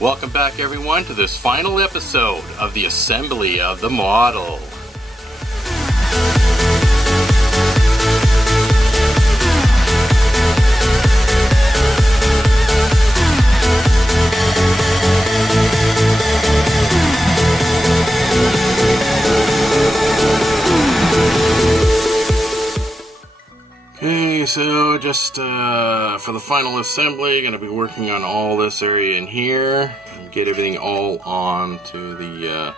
Welcome back everyone to this final episode of the assembly of the model. Okay, so just for the final assembly, going to be working on all this area in here and get everything all on to the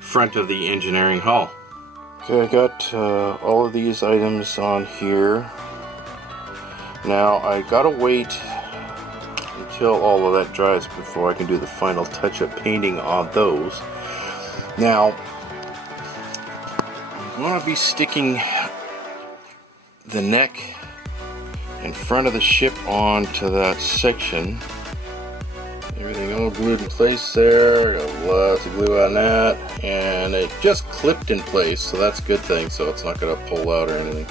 front of the engineering hull. Okay, I got all of these items on here. Now I gotta wait until all of that dries before I can do the final touch-up painting on those. Now I'm going to be sticking the neck in front of the ship onto that section. Everything all glued in place there. Got lots of glue on that, and it just clipped in place, so that's a good thing. So it's not going to pull out or anything,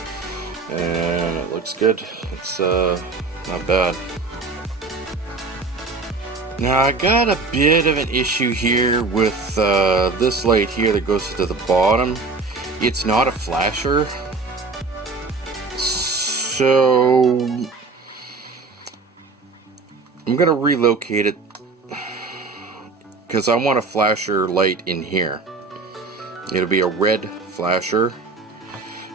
and it looks good. It's not bad. Now I got a bit of an issue here with this light here that goes to the bottom. It's not a flasher. So I'm going to relocate it because I want a flasher light in here. It'll be a red flasher,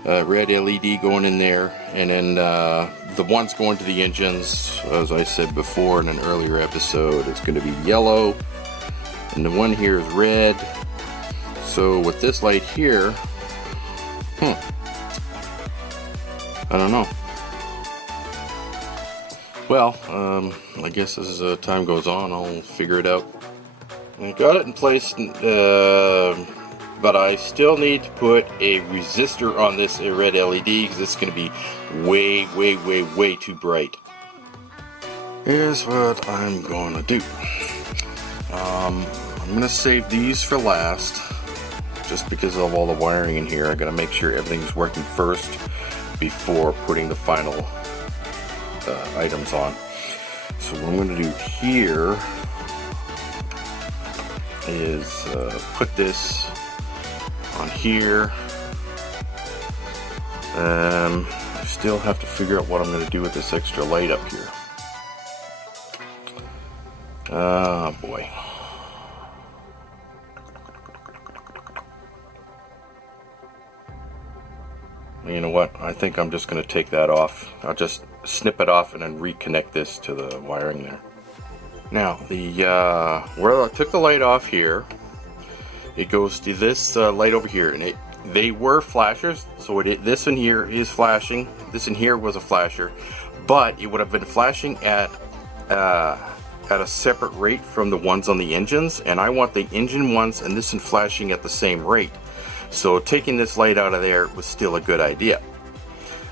red LED going in there, and then the ones going to the engines, as I said before in an earlier episode, it's going to be yellow, and the one here is red. So with this light here, I don't know. Well, I guess as time goes on, I'll figure it out. I got it in place, but I still need to put a resistor on this red LED because it's going to be way too bright. Here's what I'm going to do. I'm going to save these for last, just because of all the wiring in here. I got to make sure everything's working first before putting the final items on. So what I'm going to do here is put this on here. I still have to figure out what I'm going to do with this extra light up here. Oh boy. You know what? I think I'm just going to take that off. I'll just snip it off and then reconnect this to the wiring there. Now, where I took the light off here, it goes to this light over here, and they were flashers. So this in here is flashing. This in here was a flasher, but it would have been flashing at a separate rate from the ones on the engines, and I want the engine ones and this one flashing at the same rate. So taking this light out of there was still a good idea.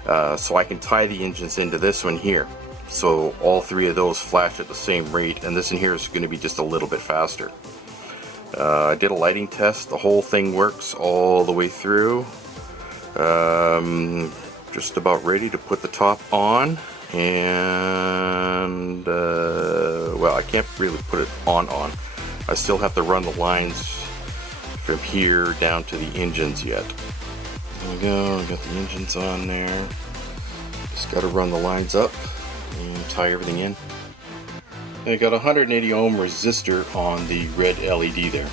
So I can tie the engines into this one here. So all three of those flash at the same rate, and this in here is going to be just a little bit faster. I did a lighting test. The whole thing works all the way through. Just about ready to put the top on. And well, I can't really put it on. I still have to run the lines from here down to the engines yet. There we go, I got the engines on there. Just got to run the lines up and tie everything in. I got a 180 ohm resistor on the red LED there.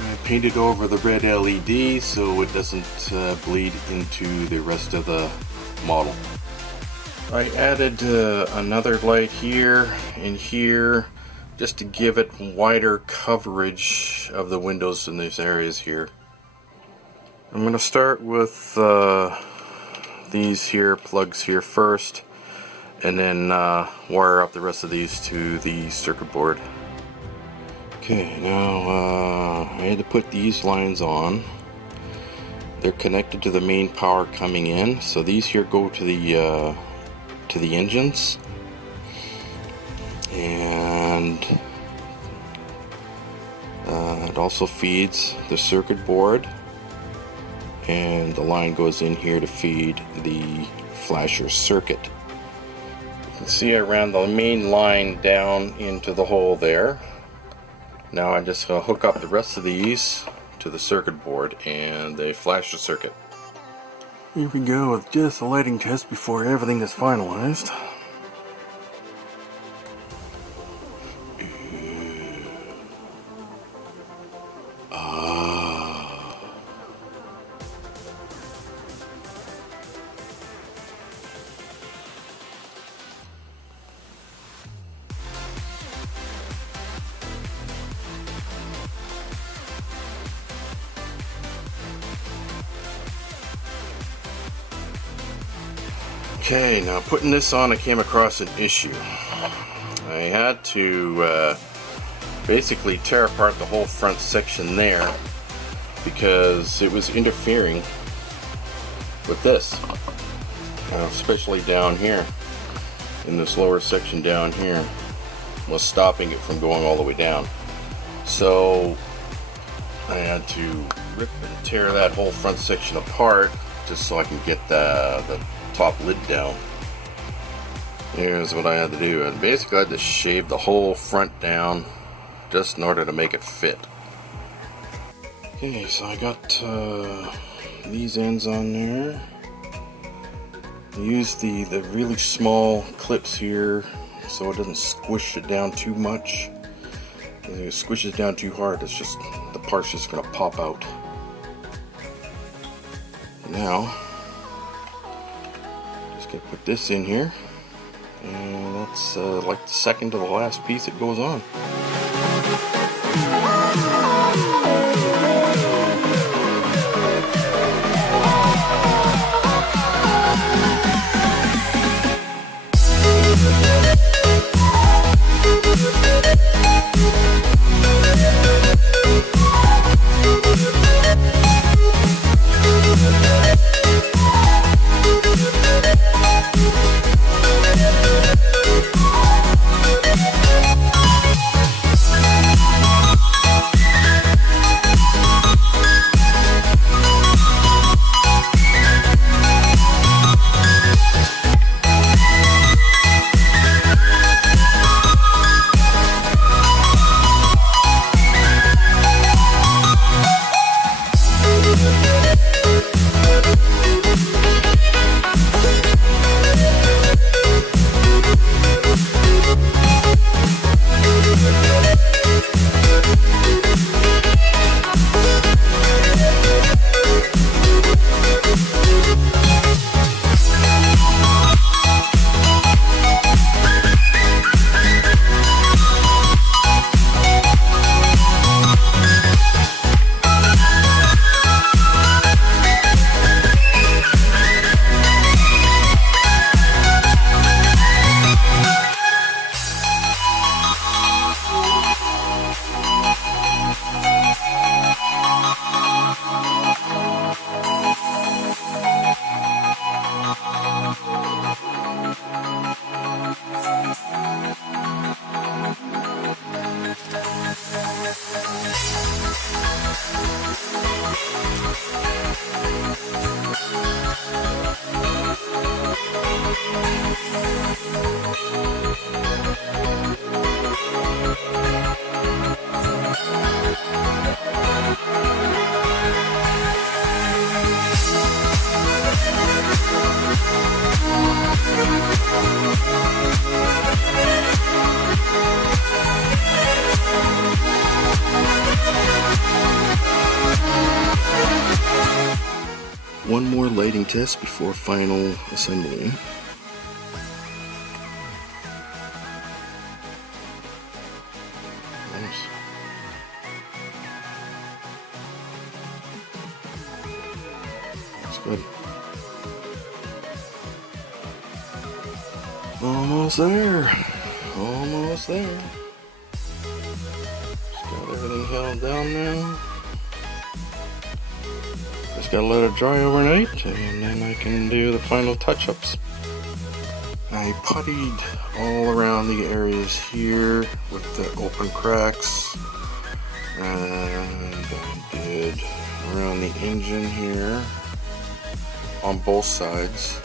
I painted over the red LED so it doesn't bleed into the rest of the model. I added another light here and here, just to give it wider coverage of the windows in these areas here. I'm going to start with these here plugs here first, and then wire up the rest of these to the circuit board. Okay, now I had to put these lines on. They're connected to the main power coming in, so these here go to the engines. And it also feeds the circuit board, and the line goes in here to feed the flasher circuit. See, I ran the main line down into the hole there. Now I'm just going to hook up the rest of these to the circuit board and they flash the circuit. Here we go with just a lighting test before everything is finalized. Okay, now putting this on, I came across an issue. I had to basically tear apart the whole front section there because it was interfering with this, especially down here in this lower section down here, was stopping it from going all the way down. So I had to rip and tear that whole front section apart just so I can get the top lid down. Here's what I had to do. I basically had to shave the whole front down just in order to make it fit. Okay, so I got these ends on there. I used the really small clips here so it doesn't squish it down too much. If it squishes down too hard, it's just the part's just gonna pop out. Now gonna put this in here, and that's like the second to the last piece that goes on. One more lighting test before final assembly. Nice. That's good. Almost there. Almost there. Just got everything held down now. Just gotta let it dry overnight and then I can do the final touch-ups. I puttied all around the areas here with the open cracks, and I did around the engine here on both sides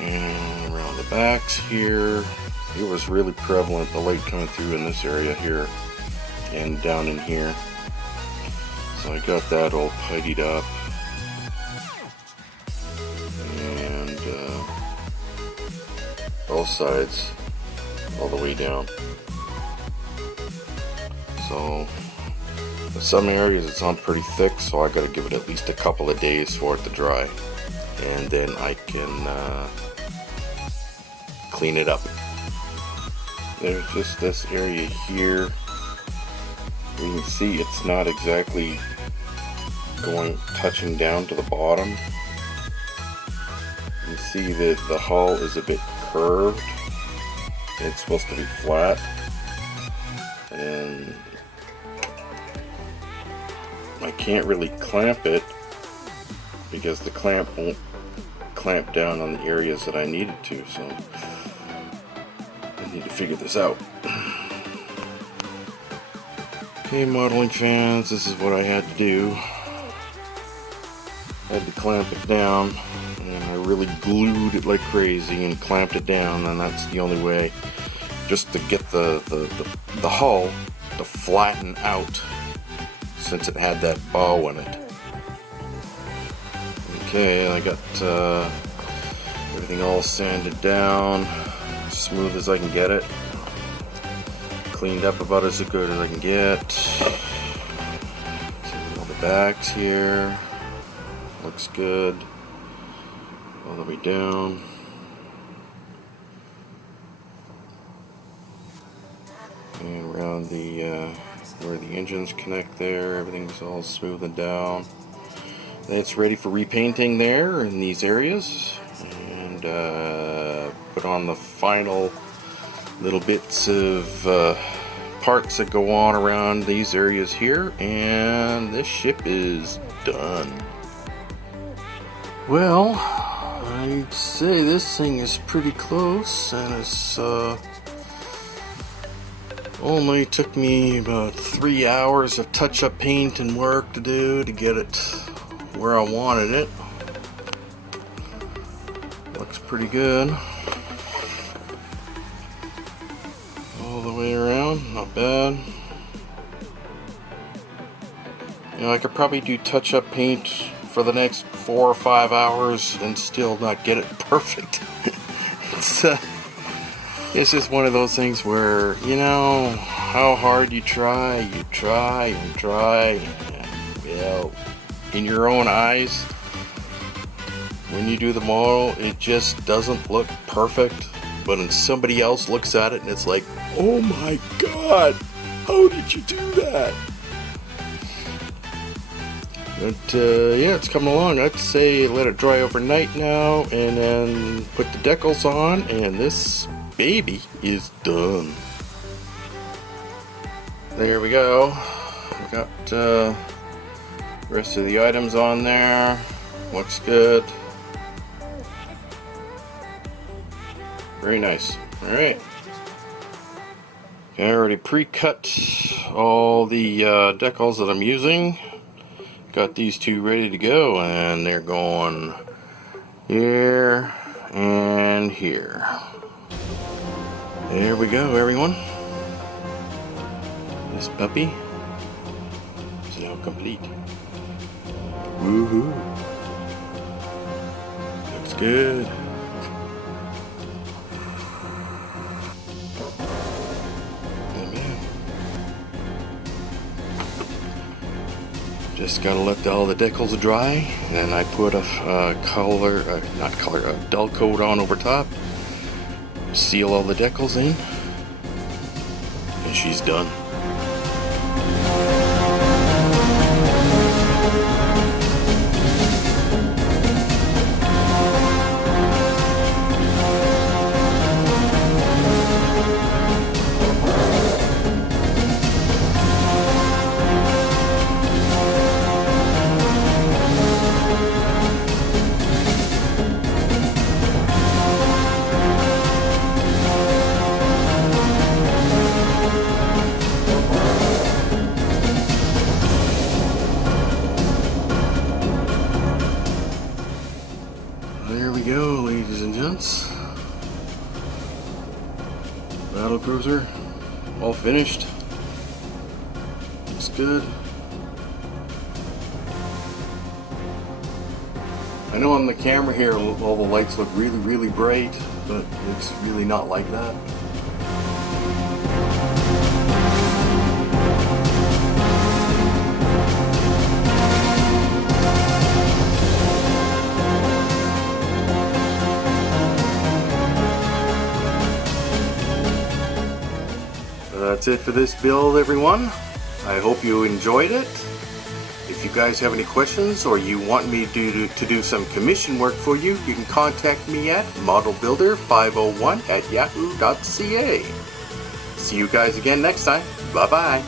and around the backs here. It was really prevalent, the light coming through in this area here and down in here. So I got that all puttied up. And both sides all the way down. So in some areas it's on pretty thick, so I got to give it at least a couple of days for it to dry, and then I can clean it up. There's just this area here. You can see it's not exactly touching down to the bottom. You can see that the hull is a bit curved. It's supposed to be flat, and I can't really clamp it because the clamp won't clamp down on the areas that I need it to, so I need to figure this out. Okay, modeling fans, this is what I had to do. I had to clamp it down, and I really glued it like crazy and clamped it down, and that's the only way, just to get the hull to flatten out, since it had that bow in it. Okay, I got everything all sanded down, as smooth as I can get it. Cleaned up about as good as I can get. See all the backs here. Looks good. All the way down. And around the where the engines connect there, everything's all smoothed down. It's ready for repainting there in these areas, and put on the final little bits of parts that go on around these areas here, and this ship is done. Well, I'd say this thing is pretty close, and it's only took me about 3 hours of touch-up paint and work to do to get it where I wanted it. Looks pretty good. All the way around, not bad. You know, I could probably do touch-up paint for the next 4 or 5 hours and still not get it perfect. It's just one of those things where, you know, how hard you try and try, and, well, in your own eyes, when you do the model, it just doesn't look perfect. But when somebody else looks at it and it's like, oh my god, how did you do that? But yeah, it's coming along. I'd say let it dry overnight now, and then put the decals on, and this baby is done. There we go. We got the rest of the items on there. Looks good. Very nice. Alright. Okay, I already pre-cut all the decals that I'm using. Got these two ready to go, and they're going here and here. There we go, everyone. This puppy is now complete. Woohoo! Looks good. Just gotta let all the decals dry, and then I put a dull coat on over top, seal all the decals in, and she's done. all finished. Looks good. I know on the camera here all the lights look really bright, but it's really not like that. That's it for this build, everyone. I hope you enjoyed it. If you guys have any questions or you want me to do some commission work for you, you can contact me at modelbuilder501@yahoo.ca. See you guys again next time. Bye bye.